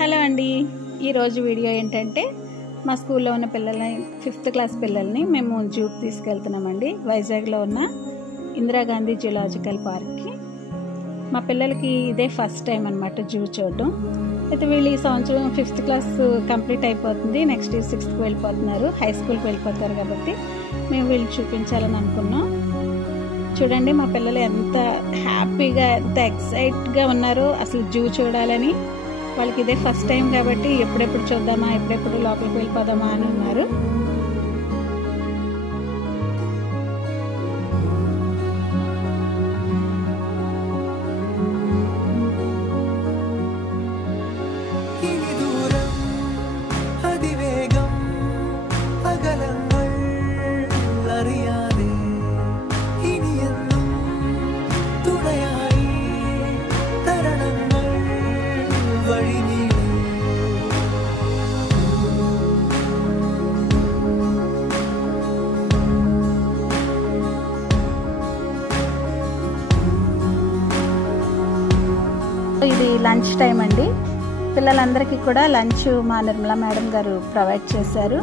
Hello అండి, ఈరోజు video ఏంటంటే మా స్కూల్లో ఉన్న పిల్లల్ని 5th క్లాస్ పిల్లల్ని మేము జూకి తీసుకెళ్తున్నామండి. వైజాగ్లో ఉన్న ఇందిరాగాంధీ జూలాజికల్ పార్క్కి. మా పిల్లలకి ఇదే ఫస్ట్ టైం అనమాట జూ చూడడం. అయితే వీళ్ళు ఈ సంవత్సరం 5th క్లాస్ కంప్లీట్ అయిపోతుంది, నెక్స్ట్ ఇయర్ 6th వెళ్ళిపోతున్నారు, హై స్కూల్కి వెళ్ళిపోతారు. కాబట్టి మేము వీళ్ళు చూపించాలని అనుకున్నాం. చూడండి మా పిల్లలు ఎంత హ్యాపీగా, ఎంత ఎక్సైట్గా ఉన్నారో అసలు జూ చూడాలని. వాళ్ళకి ఇదే ఫస్ట్ టైం కాబట్టి ఎప్పుడెప్పుడు చూద్దామా, ఎప్పుడెప్పుడు లోపలికి వెళ్ళిపోదామా అని ఉన్నారు. ఇది లంచ్ టైం అండి. పిల్లలందరికీ కూడా లంచ్ మా నిర్మలా మేడం గారు ప్రొవైడ్ చేశారు.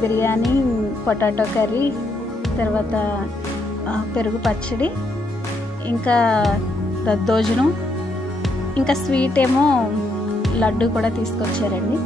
బిర్యానీ, పొటాటో కర్రీ, తర్వాత పెరుగు పచ్చడి, ఇంకా దద్దోజనం, ఇంకా స్వీట్ ఏమో లడ్డు కూడా తీసుకొచ్చారండి.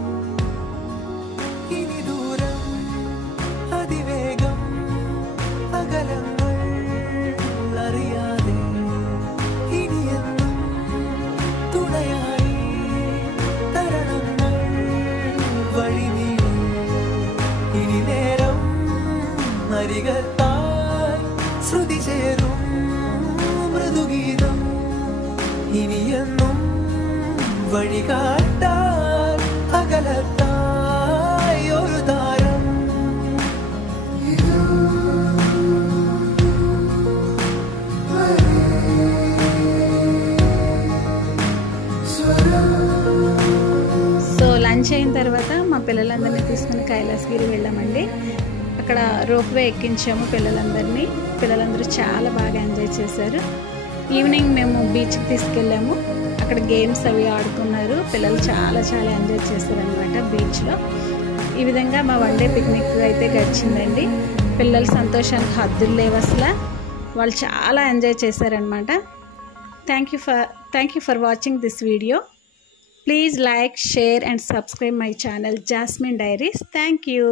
ശ്രുതി ചേരും മൃദുഗീതം ഇനിയെന്നും വഴികാട്ടാൻ അകലത്തായി ഒരു താരം. సో లంచ్ అయిన తర్వాత మా పిల్లలందరినీ తీసుకుని కైలాసగిరి వెళ్ళామండి. అక్కడ రోప్వే ఎక్కించాము పిల్లలందరినీ. పిల్లలందరూ చాలా బాగా ఎంజాయ్ చేశారు. ఈవినింగ్ మేము బీచ్కి తీసుకెళ్ళాము. అక్కడ గేమ్స్ అవి ఆడుకున్నారు. పిల్లలు చాలా చాలా ఎంజాయ్ చేశారు అనమాట బీచ్లో. ఈ విధంగా మా వన్ డే పిక్నిక్ అయితే గడిచిందండి. పిల్లల సంతోషానికి హద్దులు లేవు అసలు. వాళ్ళు చాలా ఎంజాయ్ చేశారనమాట. Thank you for watching this video. Please like, share and subscribe my channel Jasmine Diaries. Thank you.